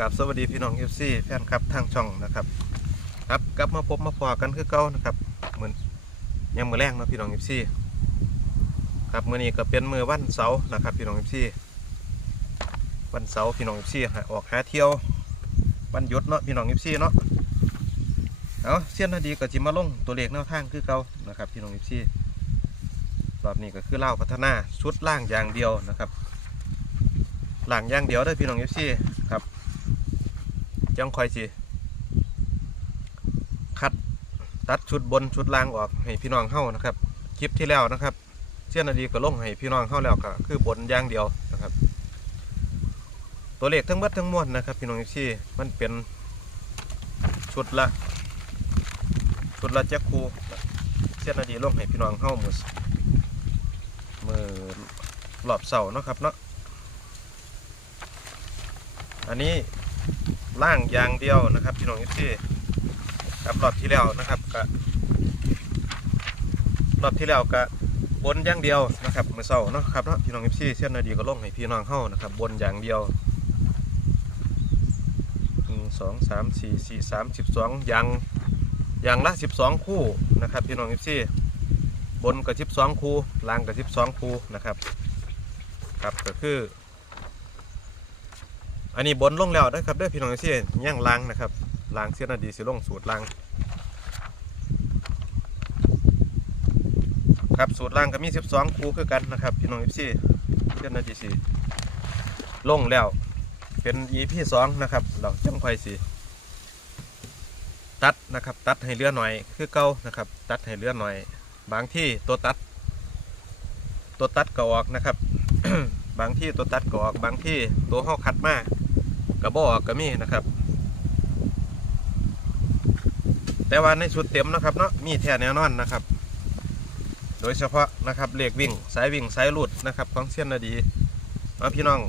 กับสวัสดีพี่น้องเอฟซีแฟนคลับทางช่องนะครับครับกลับมาพบมาพอกันคือเก่านะครับเหมือนยังมือแรงนะพี่น้องเอฟซีครับมือนี้ก็เป็นมือวันเสาร์นะครับพี่น้องเอฟซีวันเสาร์พี่น้องเอฟซีออกหาเที่ยววันหยุดเนาะพี่น้องเอฟซีเนาะเอาเสี้ยนนาดีก็จิมาลงตัวเลขแนวทางคือเก่านะครับพี่น้องเอฟซีรอบนี้ก็คือเล่าพัฒนาชุดล่างอย่างเดียวนะครับหลังอย่างเดียวเด้พี่น้องเอฟซีครับ จังคอยสิคัดตัดชุดบนชุดล่างออกให้พี่น้องเฮานะครับคลิปที่แล้วนะครับเสี้ยนนาดีก็ลงให้พี่น้องเฮาแล้วก็คือบนอย่างเดียวนะครับ ตัวเลขทั้งหมดทั้งมวลนะครับ พี่น้องเอฟซีมันเป็นชุดละชุดละแจักคูเสี้ยนนาดีลงให้พี่น้องเฮามือมือรอบเสาเนาะครับเนาะอันนี้ ล่างยางเดียวนะครับพี่น้องยิซี่ครับรอบที่แล้วนะครับก็รอบที่แล้วก็บนอย่างเดียวนะครับเมื่อเช้าเนาะครับเนาะพี่น้องยิซี่เส้นนาดีก็ลงให้พี่น้องเข้านะครับ บนอย่างเดียวหนึ่งสองสามสี่สี่สามสิบสองอย่างอย่างละสิบสองคู่นะครับพี่น้องยิซี่บนกับสิบสองคู่ล่างกับสิบสองคู่นะครับครับก็คือ อันนี้บนลงแล้วนะครับเด้อพี่น้องเสียย่างล้างนะครับล้างเสียนาดีสิลงสูตรล้างครับสูตรล้างก็มี 12 คู่คือกันนะครับพี่น้องเอฟซีเสียนาดีสิลงแล้ว เป็น EP 2นะครับ เราจังค่อยสิตัดนะครับ ตัดให้เลือหน่อยคือเก่านะครับ ตัดให้เลือหน่อย บางที่ตัวตัด ตัวตัดก็ออกนะครับ บางที่ตัวตัดก็ออกบางที่ตัวห้าคัดมาก กระบอกก็มีนะครับ แต่ว่าในชุดเต็มนะครับเนาะมีแท้แน่นอนนะครับ โดยเฉพาะนะครับเลขวิ่งสายวิ่งสายหลุดนะครับของเสี้ยนนาดีมาพี่น้อง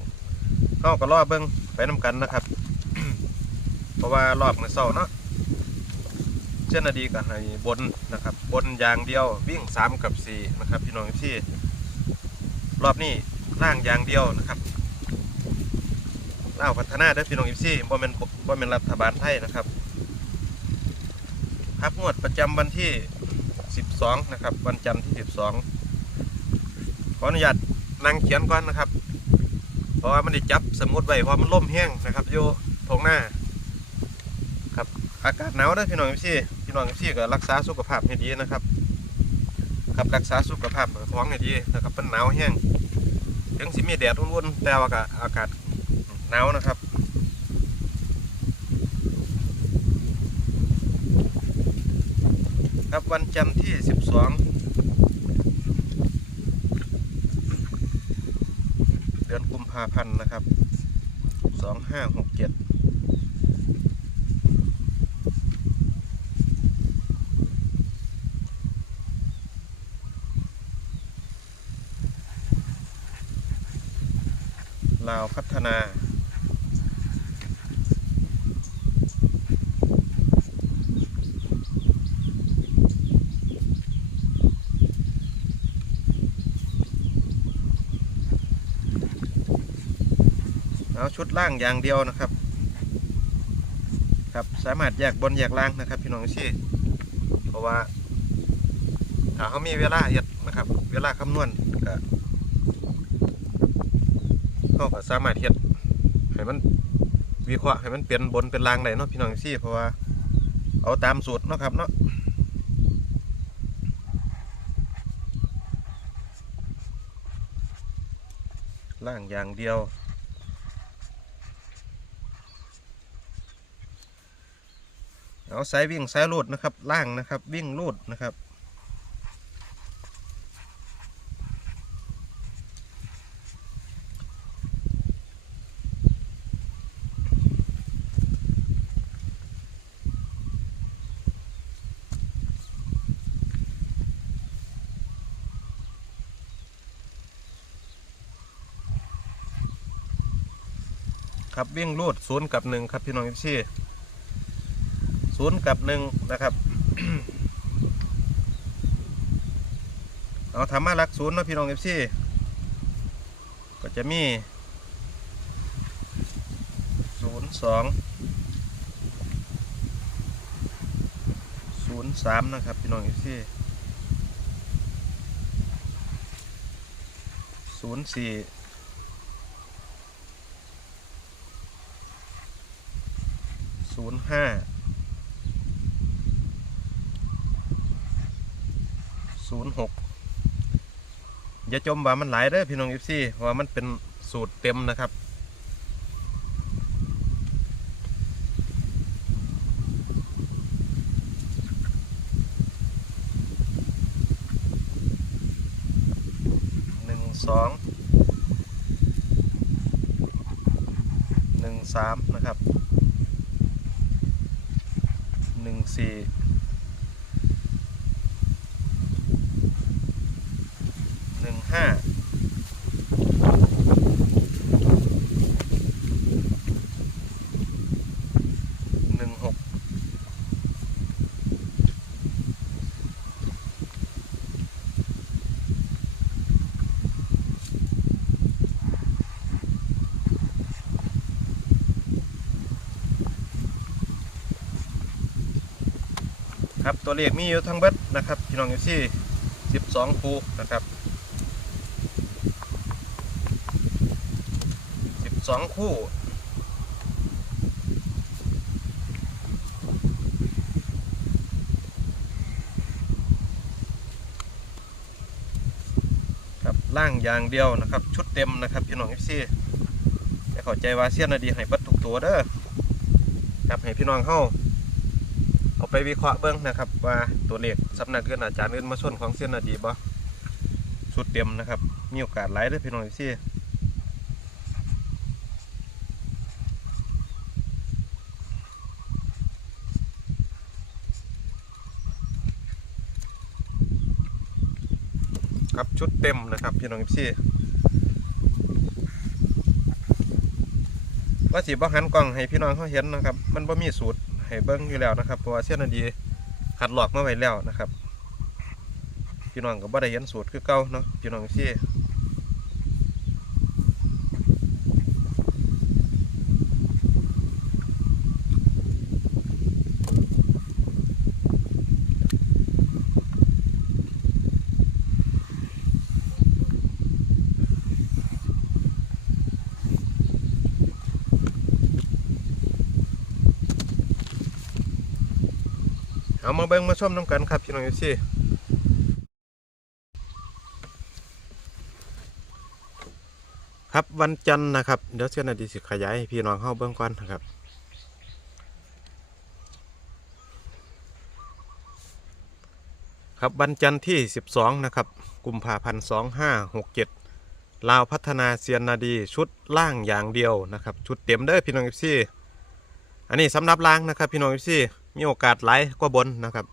เข้าก็รอบเบิ้งไปน้กันนะครับ เพราะว่ารอบมือเศร้าเนาะเสี้ยนนาดีก็ให้บนนะครับ บนยางเดียววิ่งสามกับสี่นะครับ พี่น้องที่รอบนี้ล่างยางเดียวนะครับ เล่าวพัฒนาเด้พี่น้องอิฟซี่บ่แม่นบ่แม่นรัฐบาลไทยนะครับครับงวดประจำวันที่ 12 นะครับ วันจันทร์ที่ 12 ขออนุญาตนั่งเขียนก่อนนะครับ เพราะว่ามันได้จับสมุดไว้เพราะมันล่มแห้งนะครับอยู่ทงหน้าครับอากาศหนาวเด้พี่น้องอิฟซี่พี่น้องอิฟซี่ก็รักษาสุขภาพให้ดีนะครับครับรักษาสุขภาพของให้ดีนะครับมันหนาวแห้งถึงสิมีแดดอุ่นๆแต่ว่าก็อากาศ หนาวนะครับครับวันจันทร์ที่ 12 เดือนกุมภาพันธ์นะครับ 2567ลาวพัฒนา ชุดล่างอย่างเดียวนะครับ ครับสามารถแยกบนแยกล่างนะครับ พี่น้องชี่เพราะว่าถ้าเขามีเวลาเฮ็ดนะครับ เวลาคำนวณก็เขาก็สามารถเฮ็ดให้มันวิเคราะห์ให้มันเป็นบนเป็นล่างได้เนาะพี่น้องชี่เพราะว่าเอาตามสูตรเนาะครับเนาะล่างอย่างเดียว เอาสายวิ่งสายลูดนะครับ ล่างนะครับ วิ่งลูดนะครับครับวิ่งลูดศูนย์กับหนึ่งครับพี่น้องพี่ ศูนย์กับหนึ่งนะครับเอาธรรมารักศูนย์นะพี่น้องเอฟซีก็จะมีศูนย์สองศูนย์สามนะครับพี่น้องเอฟซีศูนย์สี่ศูนย์ห้าศู นย์หกอย่าจมว่ามันหลายเด้อพี่น้องเอฟซีว่ามันเป็นสูตรเต็มนะครับ หนึ่งสอง หนึ่งสามนะครับ หนึ่งสี่ หนึ่งห้าหนึ่งหกครับตัวเลขมีอยู่ทั้งเบิดนะครับพี่น้องอยู่ที่12 คูนะครับ 12คู่ครับล่างอย่างเดียวนะครับ ชุดเต็มนะครับพี่น้องเอฟซีแต่เข้าใจว่าเสี้ยนนาดีให้บัดทุกตัวเด้อครับให้พี่น้องเข้าเอาไปวิเคราะห์เบิ้องนะครับ ว่าตัวเลขสำนักเกินอาจารย์อื่นมาส่วนของเส้นนาดีบ่สุดเต็มนะครับ มีโอกาสหลายเด้อพี่น้องซี่ ครับชุดเต็มนะครับพี่น้องซี่ว่าสีบ่หันกล้องให้พี่น้องเขาเห็นนะครับ มันบ่มีสูตรให้เบิ้งอยู่แล้วนะครับเพราะว่าเส้นนดีขัดหลอกมาไว้แล้วนะครับ พี่น้องก็บ่ได้เห็นสูตรคือเก่าเนาะพี่น้องซี่ เอามาเบิ้งมาชมน้ำกันครับพี่น้องซี่ครับวันจันทร์นะครับ เดี๋ยวเส้นนาดีสิขยายให้พี่น้องเข้าเบิ้งก่อนนะครับ ครับวันจันทร์ที่ 12 นะครับกุมภาพันธ์2567ลาวพัฒนาเซียนนาดีชุดล่างอย่างเดียวนะครับ ชุดเต็มเด้อพี่น้องเอฟซีอันนี้สำหรับล่างนะครับพี่น้องเอฟซี มีโอกาสไหลกว่าบนนะครับ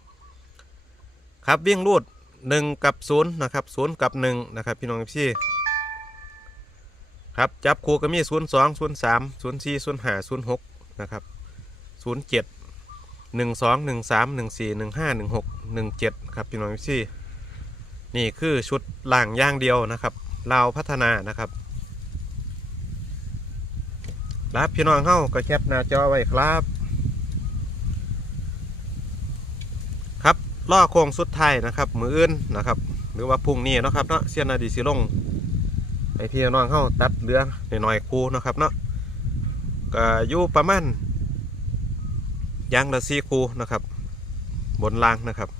ครับวิ่งรูด 1 กับ 0 นะครับ 0 กับ 1 นะครับ พี่น้องเอฟซีครับ จับคู่ก็มี 0 2 0 3 0 4 0 5 0 6 นะครับ 0 7หนึ่งสองหนึ่งสามหนึ่งสี่หนึ่งห้าหนึ่งหกหนึ่งเจ็ดครับ พี่น้องพี่นี่คือชุดล่างย่างเดียวนะครับลาพัฒนานะครับรับพี่น้องเข้าก็แคปหน้าจอไว้ครับ ครับ ล่อโค้งสุดท้ายนะครับ มืออื่นนะครับ หรือว่าพุ่งนี้นะครับเนาะเสียนาดีสิลงให้พี่น้องเข้าตัดเรือหน่อยๆคูนะครับเนาะก็อยู่ประมาณยางละสี่คู่นะครับ บนล่างนะครับ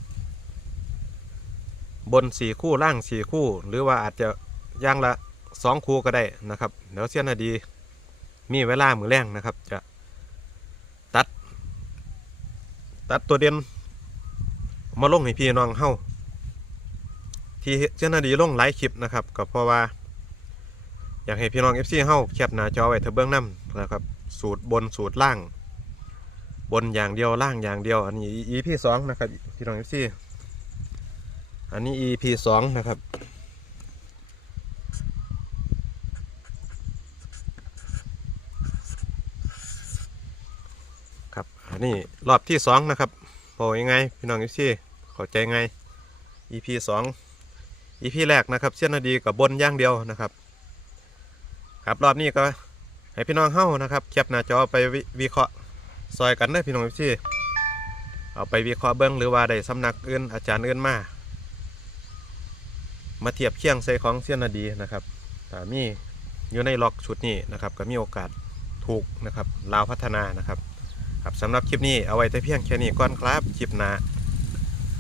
บนสี่คู่ล่างสี่คู่ หรือว่าอาจจะยางละสองคู่ก็ได้นะครับเดี๋ยวเสียนนาดีมีเวลามือแรงนะครับ จะตัด ตัดตัวเด่น มาลงให้พี่น้องเฮาที่เสี้ยนนาดีลงหลายคลิปนะครับก็เพราะว่า อยากให้พี่น้องเอฟซีเฮาแคปหน้าจอไว้เถอะเบื้องน้ำนะครับ สูตรบนสูตรล่าง บนอย่างเดียวล่างอย่างเดียว อันนี้ EP สองนะครับพี่น้องพี่อันนี้ EP สองนะครับครับอันนี้รอบที่สองนะครับ อยังไงพี่น้องพี่เข้าใจไง EP สอง EP แรกนะครับเส้นนาดีกับบนย่างเดียวนะครับ ครับรอบนี้ก็ให้พี่น้องเฮานะครับแคปหน้าจอไปวิเคราะห์ซอยกันเด้พี่น้องที่เอาไปวิเคราะห์เบิ่งหรือว่าได้สำนักอื่นอาจารย์อื่นมามาเทียบเคียงใส่ของเสี้ยนนาดีนะครับถ้ามีอยู่ในล็อกชุดนี้นะครับ ก็มีโอกาสถูกนะครับลาวพัฒนานะครับ ครับสำหรับคลิปนี้เอาไว้แต่เพียงแค่นี้ก่อนครับคลิปหน้า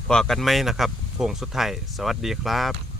พอกันไหมนะครับโค้งสุดท้ายสวัสดีครับ